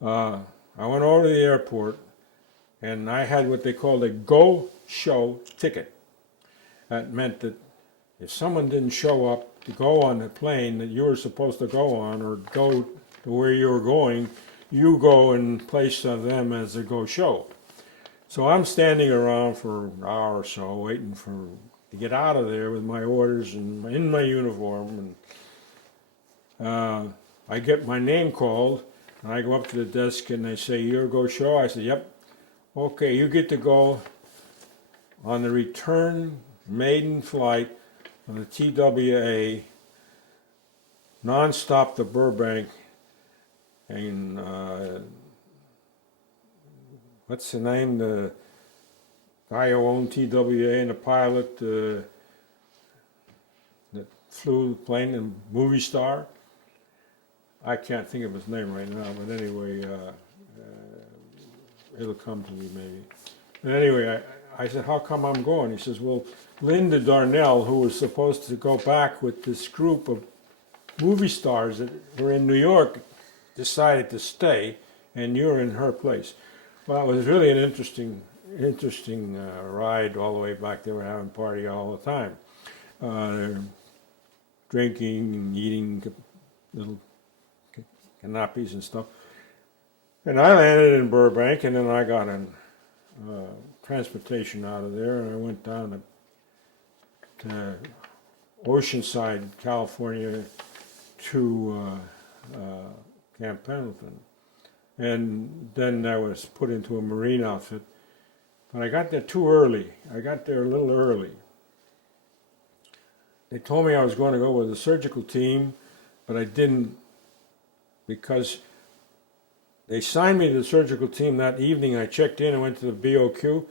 I went over to the airport, and I had what they called a go-show ticket. That meant that if someone didn't show up to go on the plane that you were supposed to go on or go to where you were going, you go in place of them as a go show. So I'm standing around for an hour or so waiting to get out of there with my orders and in my uniform. And I get my name called, and I go up to the desk and they say, "You're a go show?" I said, "Yep." "Okay, you get to go on the return maiden flight of the TWA nonstop to Burbank, and what's the name? The guy who owned TWA and the pilot that flew the plane, and movie star. I can't think of his name right now, but anyway, it'll come to me maybe. But anyway, I said, "How come I'm going?" He says, "Well, Linda Darnell, who was supposed to go back with this group of movie stars that were in New York, decided to stay, and you're in her place." Well, it was really an interesting ride all the way back. They were having a party all the time. They're drinking and eating little canapes and stuff. And I landed in Burbank, and then I got in transportation out of there, and I went down to Oceanside, California, to Camp Pendleton. And then I was put into a Marine outfit. But I got there too early. I got there a little early. They told me I was going to go with the surgical team, but I didn't, because they signed me to the surgical team that evening. I checked in and went to the BOQ,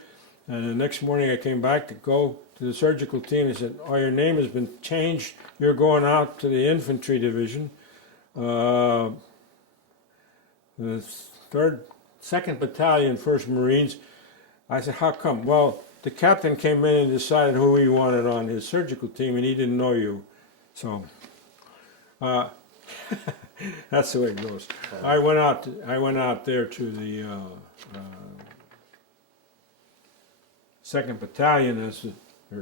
and the next morning I came back to go to the surgical team. They said, "Oh, your name has been changed. You're going out to the infantry division. The 2nd Battalion, 1st Marines." I said, "How come?" "Well, the captain came in and decided who he wanted on his surgical team, and he didn't know you." So that's the way it goes. I went out there to the 2nd Battalion.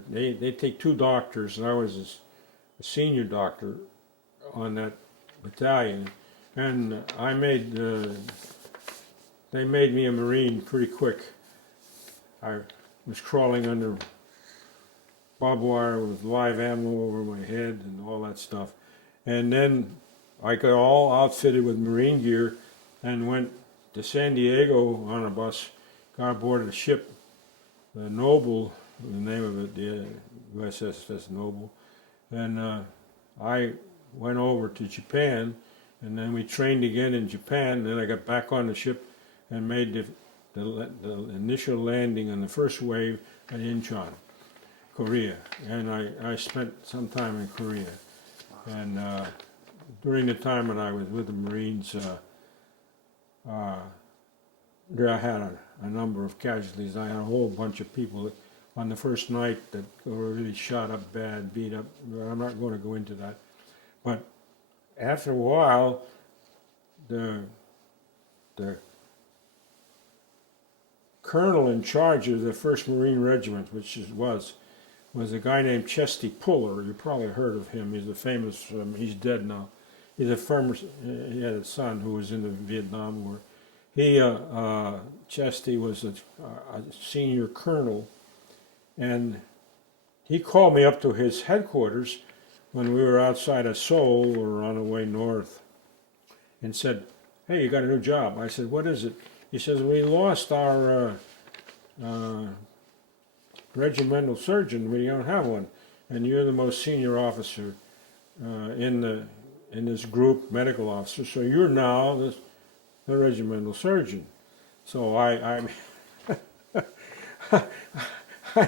They take 2 doctors, and I was a senior doctor on that battalion, and they made me a Marine pretty quick. I was crawling under barbed wire with live ammo over my head and all that stuff. And then I got all outfitted with Marine gear and went to San Diego on a bus, got aboard a ship, the Noble, the name of it, the USS Noble. And I went over to Japan, and then we trained again in Japan. Then I got back on the ship and made the initial landing on the first wave at Incheon, Korea, and I spent some time in Korea. And during the time when I was with the Marines, there I had a number of casualties. I had a whole bunch of people on the first night that were really shot up bad, beat up. I'm not going to go into that. But after a while, the colonel in charge of the 1st Marine Regiment, which was a guy named Chesty Puller. You probably heard of him. He's a famous, he's dead now. He had a son who was in the Vietnam War. Chesty was a senior colonel, and he called me up to his headquarters when we were outside of Seoul or on the way north, and said, "Hey, you got a new job." I said, "What is it?" He says, "We lost our regimental surgeon. We don't have one, and you're the most senior officer in this group, medical officer. So you're now the regimental surgeon." So I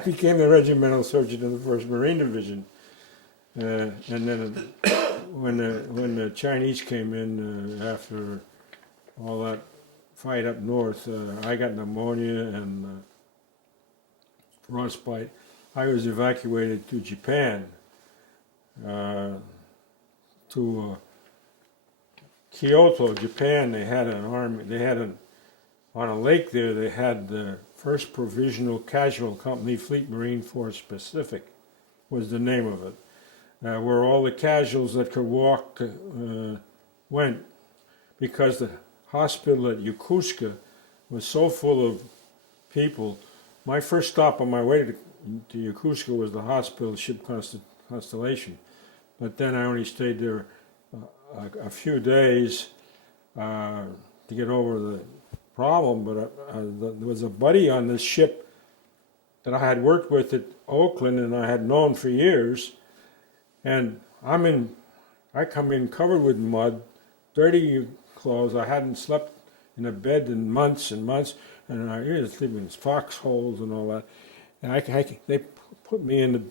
became the regimental surgeon of the 1st Marine Division, and then when the Chinese came in after all that fight up north, I got pneumonia and frostbite. I was evacuated to Japan, to Kyoto, Japan. They had an army. On a lake there. They had the 1st Provisional Casual Company, Fleet Marine Force Pacific, was the name of it. where all the casuals that could walk went, because the hospital at Yokosuka was so full of people. My first stop on my way to Yokosuka was the hospital ship Constellation, but then I only stayed there a few days to get over the problem. But there was a buddy on this ship that I had worked with at Oakland and I had known for years, and I come in covered with mud, dirty clothes. I hadn't slept in a bed in months and months, and I used to sleep in foxholes and all that. And they put me in the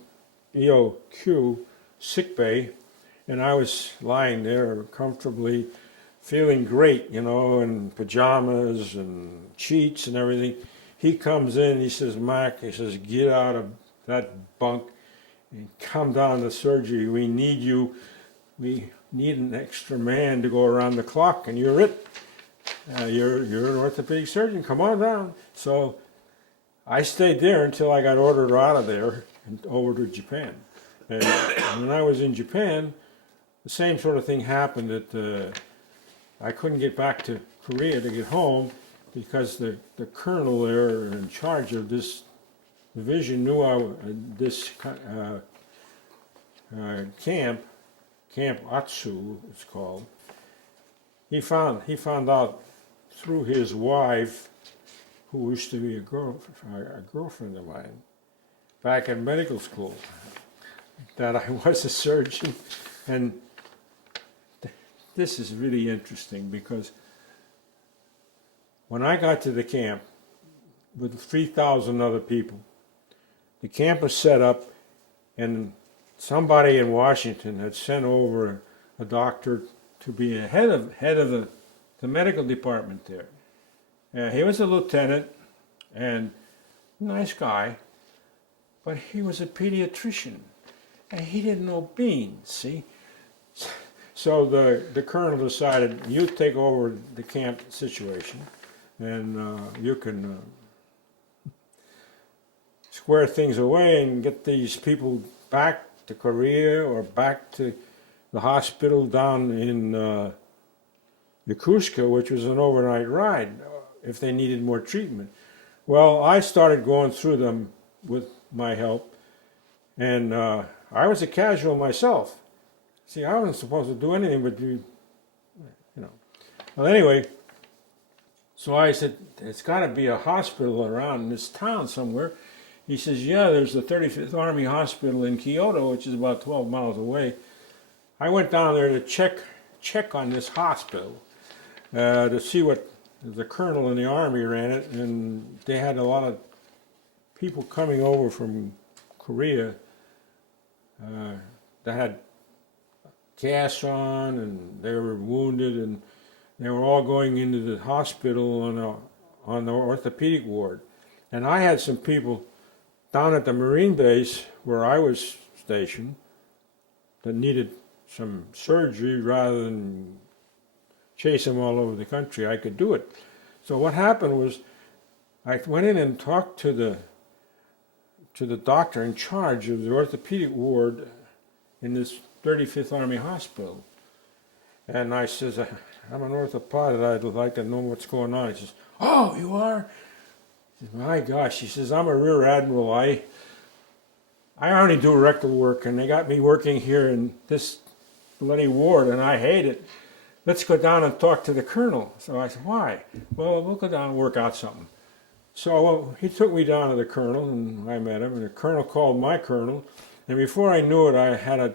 EOQ sick bay, and I was lying there comfortably, feeling great, in pajamas and sheets and everything. He comes in, he says, "Mac," he says, "get out of that bunk and come down to surgery. We need you. We need an extra man to go around the clock, and you're it. You're an orthopedic surgeon. Come on down." So I stayed there until I got ordered out of there and over to Japan. And when I was in Japan, the same sort of thing happened. That I couldn't get back to Korea to get home because the colonel there in charge of this division knew this camp Atsu it's called. He found out through his wife, who used to be a girlfriend of mine back in medical school, that I was a surgeon. And this is really interesting because when I got to the camp with 3,000 other people, the camp was set up, and somebody in Washington had sent over a doctor to be a head of the medical department there. He was a lieutenant and nice guy, but he was a pediatrician, and he didn't know beans, see? So the colonel decided, you take over the camp situation, and you can square things away and get these people back to Korea or back to the hospital down in Yokosuka, which was an overnight ride, if they needed more treatment. Well, I started going through them with my help, and I was a casual myself. See, I wasn't supposed to do anything but Well, anyway, so I said, "It's got to be a hospital around this town somewhere." He says, "Yeah, there's the 35th Army Hospital in Kyoto, which is about 12 miles away." I went down there to check on this hospital to see what the colonel in the Army ran it, and they had a lot of people coming over from Korea that had casts on, and they were wounded, and they were all going into the hospital on the orthopedic ward. And I had some people down at the Marine base where I was stationed that needed some surgery. Rather than chase them all over the country, I could do it. So what happened was I went in and talked to the doctor in charge of the orthopedic ward in this 35th Army Hospital. And I says, "I'm an orthopod, I'd like to know what's going on." He says, "Oh, you are?" I said, "My gosh," he says, "I'm a rear admiral. I only do rectal work, and they got me working here in this bloody ward, and I hate it. Let's go down and talk to the colonel." So I said, "Why?" "Well, we'll go down and work out something." So he took me down to the colonel, and I met him, and the colonel called my colonel, and before I knew it, I had a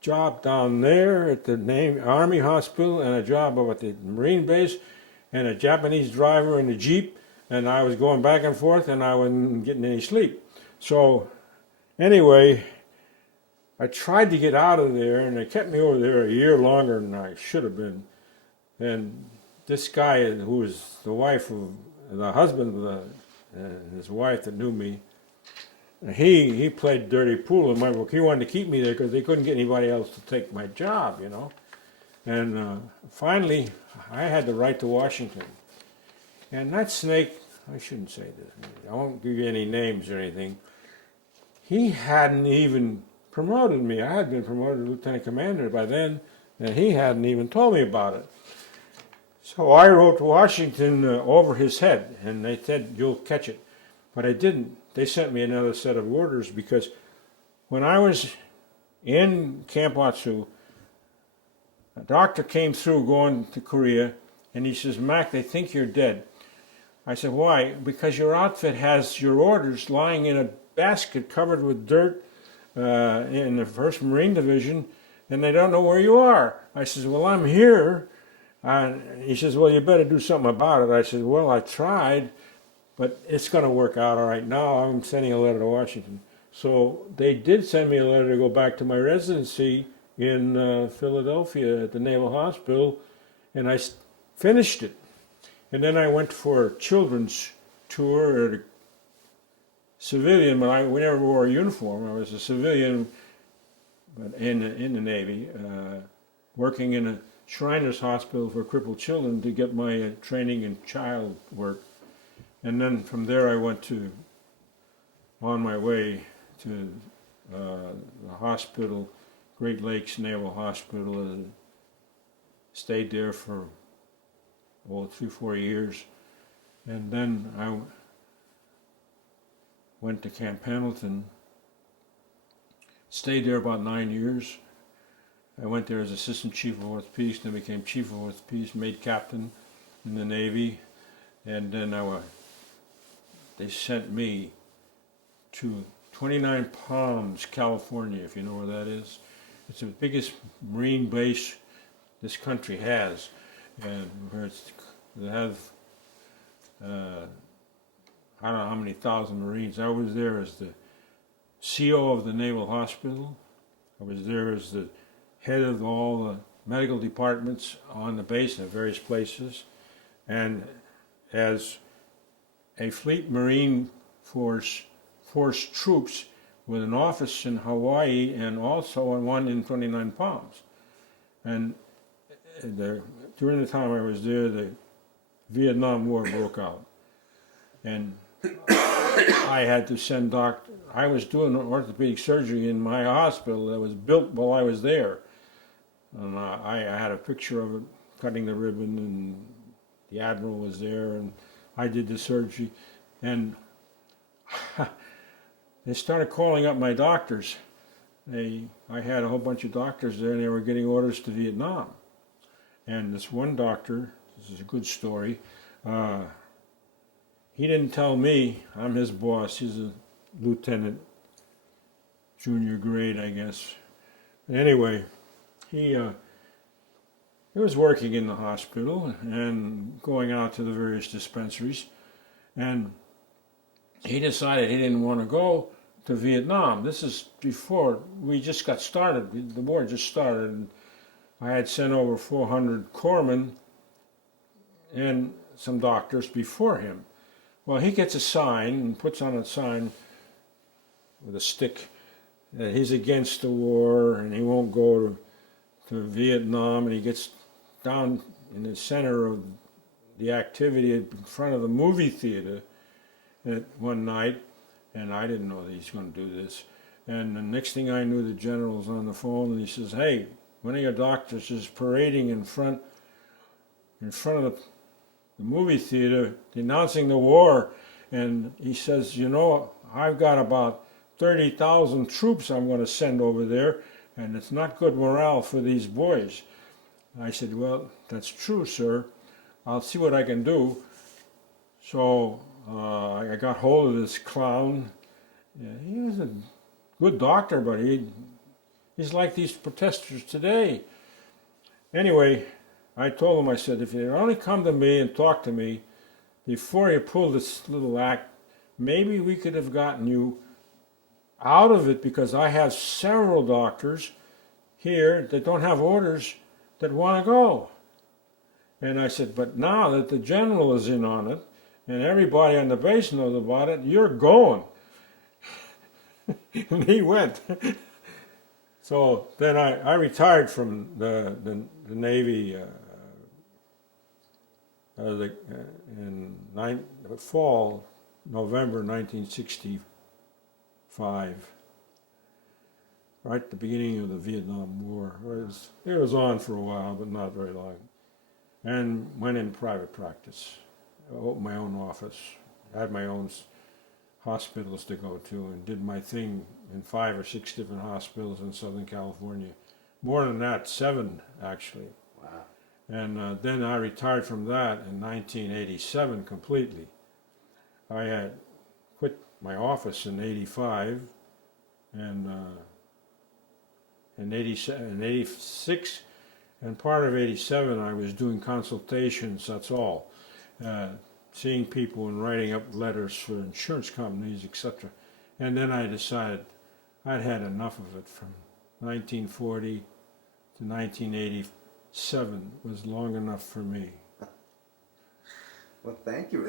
job down there at the Army Hospital, and a job up at the Marine base, and a Japanese driver in a Jeep, and I was going back and forth, and I wasn't getting any sleep. So anyway, I tried to get out of there, and they kept me over there a year longer than I should have been. And this guy, who was the husband of his wife that knew me, he played dirty pool in my book. He wanted to keep me there because they couldn't get anybody else to take my job, And finally, I had to write to Washington. And that snake, I shouldn't say this, I won't give you any names or anything, he hadn't even promoted me. I had been promoted to lieutenant commander by then, and he hadn't even told me about it. So I wrote to Washington over his head, and they said, you'll catch it. But I didn't. They sent me another set of orders because when I was in Camp Watsu, a doctor came through going to Korea, and he says, Mac, they think you're dead. I said, why? Because your outfit has your orders lying in a basket covered with dirt in the 1st Marine Division, and they don't know where you are. I says, well, I'm here. He says, well, you better do something about it. I said, well, I tried, but it's going to work out all right. Now I'm sending a letter to Washington. So they did send me a letter to go back to my residency in Philadelphia at the Naval Hospital, and I finished it. And then I went for a children's tour at a civilian, but we never wore a uniform. I was a civilian but in the Navy, working in a Shriners Hospital for crippled children to get my training in child work. And then from there I went on my way to the hospital, Great Lakes Naval Hospital, and stayed there for 3-4 years. And then I went to Camp Pendleton, stayed there about 9 years. I went there as Assistant Chief of Orthopedics, then became Chief of Orthopedics, made captain in the Navy, and then they sent me to 29 Palms, California, if you know where that is. It's the biggest Marine base this country has, and where they have I don't know how many thousand Marines. I was there as the CO of the Naval Hospital. I was there as the head of all the medical departments on the base in various places, and as a Fleet Marine Force troops with an office in Hawaii and also one in 29 Palms. And during the time I was there, the Vietnam War broke out. And I had to send I was doing orthopedic surgery in my hospital that was built while I was there. And I had a picture of it, cutting the ribbon, and the Admiral was there, and I did the surgery. And they started calling up my doctors. I had a whole bunch of doctors there, and they were getting orders to Vietnam. And this one doctor, this is a good story, he didn't tell me, I'm his boss, he's a lieutenant, junior grade, I guess. Anyway, he was working in the hospital and going out to the various dispensaries, and he decided he didn't want to go to Vietnam. This is before we just got started. The war just started, and I had sent over 400 corpsmen and some doctors before him. Well, he gets a sign and puts on a sign with a stick that he's against the war and he won't go to Vietnam, and he gets down in the center of the activity in front of the movie theater one night, and I didn't know that he's going to do this. And the next thing I knew, the general's on the phone, and he says, hey, one of your doctors is parading in front of the movie theater denouncing the war, and he says, you know, I've got about 30,000 troops I'm going to send over there, and it's not good morale for these boys. I said, well, that's true, sir. I'll see what I can do. So I got hold of this clown. Yeah, he was a good doctor, but he's like these protesters today. Anyway, I told him, I said, if you'd only come to me and talk to me before you pull this little act, maybe we could have gotten you out of it, because I have several doctors here that don't have orders that want to go. And I said, but now that the general is in on it and everybody on the base knows about it, you're going. And he went. So then I retired from the Navy in fall, November 1965. right at the beginning of the Vietnam War. It was on for a while, but not very long. And went in private practice. Opened my own office. Had my own hospitals to go to, and did my thing in 5 or 6 different hospitals in Southern California. More than that, 7 actually. Wow. And then I retired from that in 1987 completely. I had quit my office in 85, and in 86, and part of 87 I was doing consultations, that's all. Seeing people and writing up letters for insurance companies, etc. And then I decided I'd had enough of it. From 1940 to 1987 was long enough for me. Well, thank you.